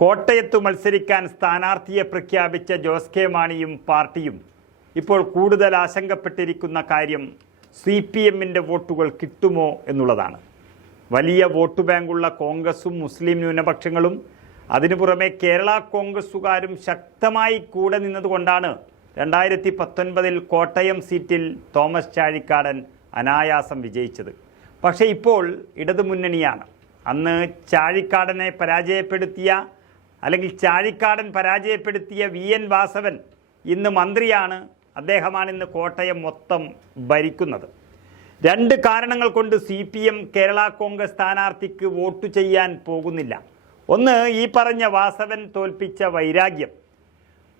കോട്ടയത്ത് മത്സരിക്കാൻ സ്ഥാനാർത്ഥിയെ പ്രഖ്യാപിച്ച ജോസ് കെ മാണിയും പാർട്ടിയും ഇപ്പോൾ കൂടുതൽ ആശങ്കപ്പെട്ടിരിക്കുന്ന കാര്യം CPMന്റെ വോട്ടുകൾ കിട്ടുമോ എന്നുള്ളതാണ്. വലിയ വോട്ട് ബാങ്കുള്ള കോൺഗ്രസും മുസ്ലിം ന്യൂനപക്ഷങ്ങളും അതിനു പുറമെ കേരള കോൺഗ്രസുകാരും ശക്തമായി കൂടെ നിന്നതുകൊണ്ടാണ് 2019 കോട്ടയം സീറ്റിൽ തോമസ് ചാഴിക്കാടൻ അനായാസം വിജയിച്ചത്. പക്ഷേ ഇപ്പോൾ ഇടതുമുന്നണിയാണ്. അന്ന് ചാഴിക്കാടനെ പരാജയപ്പെടുത്തിയ അല്ലെങ്കിൽ ചാഴിക്കാടൻ പരാജയപ്പെടുത്തിയ VN വാസവൻ ഇന്ന് മന്ത്രിയാണ്. അദ്ദേഹമാണ് ഇന്ന് കോട്ടയം മൊത്തം ഭരിക്കുന്നത്. രണ്ട് കാരണങ്ങൾ കൊണ്ട് CPM കേരള കോൺഗ്രസ് സ്ഥാനാർത്ഥിക്ക് വോട്ട് ചെയ്യാൻ പോകുന്നില്ല. ഒന്ന്, ഈ പറഞ്ഞ വാസവൻ തോൽപ്പിച്ച വൈരാഗ്യം.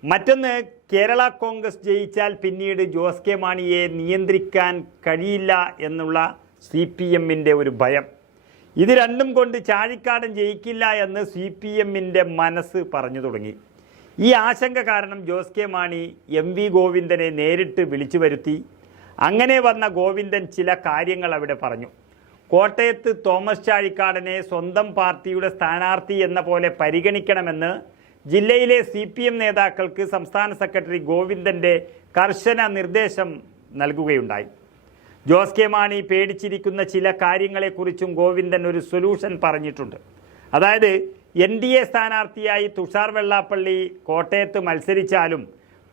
മറ്റൊന്ന്, കേരള കോൺഗ്രസ് ജയിച്ചാൽ പിന്നീട് ജോസ് കെ മാണിയെ നിയന്ത്രിക്കാൻ കഴിയില്ല എന്നുള്ള CPMന്റെ ഒരു ഭയം. ഇത് രണ്ടും കൊണ്ട് ചാഴിക്കാടൻ ജയിക്കില്ല എന്ന് CPMന്റെ മനസ്സ് പറഞ്ഞു തുടങ്ങി. ഈ ആശങ്ക കാരണം ജോസ് കെ മാണി MV ഗോവിന്ദനെ നേരിട്ട് വിളിച്ചു വരുത്തി. അങ്ങനെ വന്ന ഗോവിന്ദൻ ചില കാര്യങ്ങൾ അവിടെ പറഞ്ഞു. കോട്ടയത്ത് തോമസ് ചാഴിക്കാടനെ സ്വന്തം പാർട്ടിയുടെ സ്ഥാനാർത്ഥി എന്ന പോലെ പരിഗണിക്കണമെന്ന് ജില്ലയിലെ CPM നേതാക്കൾക്ക് സംസ്ഥാന സെക്രട്ടറി ഗോവിന്ദൻ്റെ കർശന നിർദ്ദേശം നൽകുകയുണ്ടായി. ജോസ് കെ മാണി പേടിച്ചിരിക്കുന്ന ചില കാര്യങ്ങളെക്കുറിച്ചും ഗോവിന്ദൻ ഒരു സൊല്യൂഷൻ പറഞ്ഞിട്ടുണ്ട്. അതായത് NDA സ്ഥാനാർത്ഥിയായി തുഷാർ വെള്ളാപ്പള്ളി കോട്ടയത്ത് മത്സരിച്ചാലും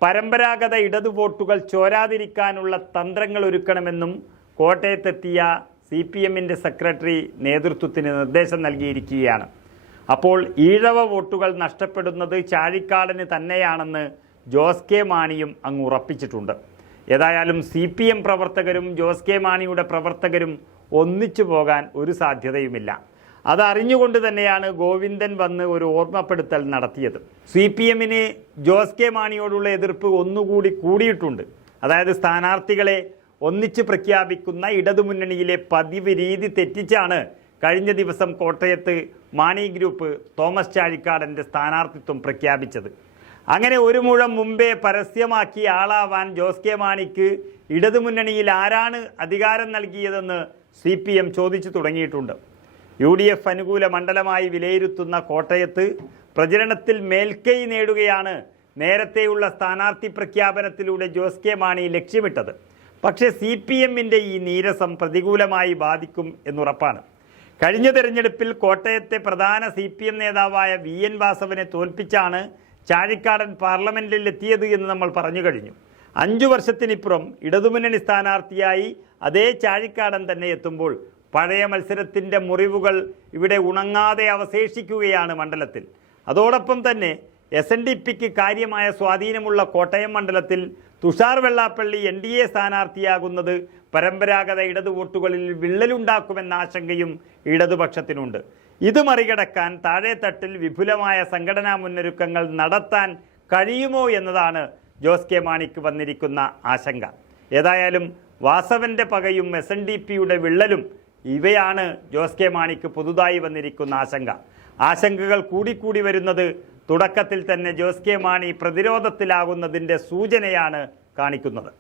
പരമ്പരാഗത ഇടതു വോട്ടുകൾ ചോരാതിരിക്കാനുള്ള തന്ത്രങ്ങൾ ഒരുക്കണമെന്നും കോട്ടയത്തെത്തിയ CPMന്റെ സെക്രട്ടറി നേതൃത്വത്തിന് നിർദ്ദേശം നൽകിയിരിക്കുകയാണ്. അപ്പോൾ ഈഴവ വോട്ടുകൾ നഷ്ടപ്പെടുന്നത് ചാഴിക്കാടന് തന്നെയാണെന്ന് ജോസ് കെ മാണിയും അങ്ങ് ഉറപ്പിച്ചിട്ടുണ്ട്. ഏതായാലും CPM പ്രവർത്തകരും ജോസ് കെ മാണിയുടെ പ്രവർത്തകരും ഒന്നിച്ചു പോകാൻ ഒരു സാധ്യതയുമില്ല. അതറിഞ്ഞുകൊണ്ട് തന്നെയാണ് ഗോവിന്ദൻ വന്ന് ഒരു ഓർമ്മപ്പെടുത്തൽ നടത്തിയത്. CPMന് ജോസ് കെ മാണിയോടുള്ള എതിർപ്പ് ഒന്നുകൂടി കൂടിയിട്ടുണ്ട്. അതായത് സ്ഥാനാർത്ഥികളെ ഒന്നിച്ച് പ്രഖ്യാപിക്കുന്ന ഇടതുമുന്നണിയിലെ പതിവ് രീതി തെറ്റിച്ചാണ് കഴിഞ്ഞ ദിവസം കോട്ടയത്ത് മാണി ഗ്രൂപ്പ് തോമസ് ചാഴിക്കാടൻ്റെ സ്ഥാനാർത്ഥിത്വം പ്രഖ്യാപിച്ചത്. അങ്ങനെ ഒരു മുഴം മുമ്പേ പരസ്യമാക്കിയ ആളാവാൻ ജോസ് കെ മാണിക്ക് ഇടതുമുന്നണിയിൽ ആരാണ് അധികാരം നൽകിയതെന്ന് CPM ചോദിച്ചു തുടങ്ങിയിട്ടുണ്ട്. UDF അനുകൂല മണ്ഡലമായി വിലയിരുത്തുന്ന കോട്ടയത്ത് പ്രചരണത്തിൽ മേൽക്കൈ നേടുകയാണ് നേരത്തെയുള്ള സ്ഥാനാർത്ഥി പ്രഖ്യാപനത്തിലൂടെ ജോസ് കെ മാണി ലക്ഷ്യമിട്ടത്. പക്ഷേ CPMന്റെ ഈ നീരസം പ്രതികൂലമായി ബാധിക്കും എന്നുറപ്പാണ്. കഴിഞ്ഞ തെരഞ്ഞെടുപ്പിൽ കോട്ടയത്തെ പ്രധാന CPM നേതാവായ VN വാസവനെ തോൽപ്പിച്ചാണ് ചാഴിക്കാടൻ പാർലമെന്റിൽ എത്തിയത് എന്ന് നമ്മൾ പറഞ്ഞു കഴിഞ്ഞു. 5 വർഷത്തിനിപ്പുറം ഇടതുമുന്നണി സ്ഥാനാർത്ഥിയായി അതേ ചാഴിക്കാടൻ തന്നെ എത്തുമ്പോൾ പഴയ മത്സരത്തിൻ്റെ മുറിവുകൾ ഇവിടെ ഉണങ്ങാതെ അവശേഷിക്കുകയാണ് മണ്ഡലത്തിൽ. അതോടൊപ്പം തന്നെ SNDPക്ക് കാര്യമായ സ്വാധീനമുള്ള കോട്ടയം മണ്ഡലത്തിൽ തുഷാർ വെള്ളാപ്പള്ളി NDA സ്ഥാനാർത്ഥിയാകുന്നത് പരമ്പരാഗത ഇടതു വോട്ടുകളിൽ വിള്ളലുണ്ടാക്കുമെന്ന ആശങ്കയും ഇടതുപക്ഷത്തിനുണ്ട്. ഇത് മറികടക്കാൻ താഴെത്തട്ടിൽ വിപുലമായ സംഘടനാ മുന്നൊരുക്കങ്ങൾ നടത്താൻ കഴിയുമോ എന്നതാണ് ജോസ് കെ മാണിക്ക് വന്നിരിക്കുന്ന ആശങ്ക. ഏതായാലും വാസവന്റെ പകയും SNDPയുടെ വിള്ളലും ഇവയാണ് ജോസ് കെ മാണിക്ക് പുതുതായി വന്നിരിക്കുന്ന ആശങ്ക. ആശങ്കകൾ കൂടിക്കൂടി വരുന്നത് തുടക്കത്തിൽ തന്നെ ജോസ് കെ മാണി പ്രതിരോധത്തിലാകുന്നതിൻ്റെ സൂചനയാണ് കാണിക്കുന്നത്.